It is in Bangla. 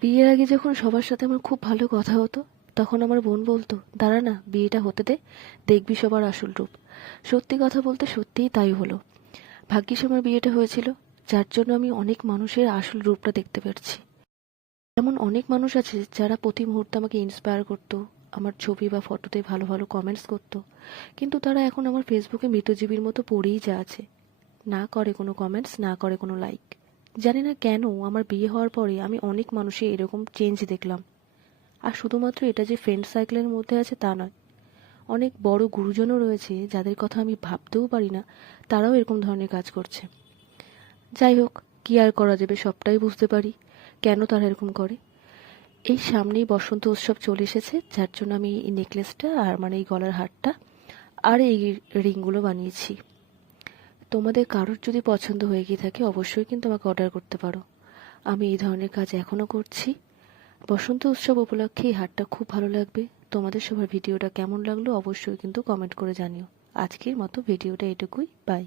বিয়ের আগে যখন সবার সাথে আমার খুব ভালো কথা হতো, তখন আমার বোন বলতো, দাঁড়া না, বিয়েটা হতে দে, দেখবি সবার আসল রূপ। সত্যি কথা বলতে সত্যিই তাই হলো। ভাগ্যিস আমার বিয়েটা হয়েছিল, যার জন্য আমি অনেক মানুষের আসল রূপটা দেখতে পারছি। এমন অনেক মানুষ আছে যারা প্রতি মুহূর্তে আমাকে ইন্সপায়ার করতো, আমার ছবি বা ফটোতে ভালো ভালো কমেন্টস করতো, কিন্তু তারা এখন আমার ফেসবুকে মৃতজীবীর মতো পড়েই যা আছে। না করে কোনো কমেন্টস, না করে কোনো লাইক। জানি না কেন আমার বিয়ে হওয়ার পরে আমি অনেক মানুষের এরকম চেঞ্জ দেখলাম। আর শুধুমাত্র এটা যে ফ্রেন্ড সার্কেলের মধ্যে আছে তা নয়, অনেক বড় গুরুজনও রয়েছে যাদের কথা আমি ভাবতেও পারি না, তারাও এরকম ধরনের কাজ করছে। যাই হোক, কি আর করা যাবে, সবটাই বুঝতে পারি কেন তারা এরকম করে। এই সামনেই বসন্ত উৎসব চলে এসেছে, যার জন্য আমি এই নেকলেসটা আর মানে এই গলার হারটা আর এই রিংগুলো বানিয়েছি। তোমাদের কারোর যদি পছন্দ হয়ে গিয়ে থাকে অবশ্যই কিন্তু আমাকে অর্ডার করতে পারো। আমি এই ধরনের কাজ এখনও করছি। বসন্ত উৎসব উপলক্ষে এই হারটা খুব ভালো লাগবে। তোমাদের সবার ভিডিওটা কেমন লাগলো অবশ্যই কিন্তু কমেন্ট করে জানিও। আজকের মতো ভিডিওটা এটুকুই, বাই।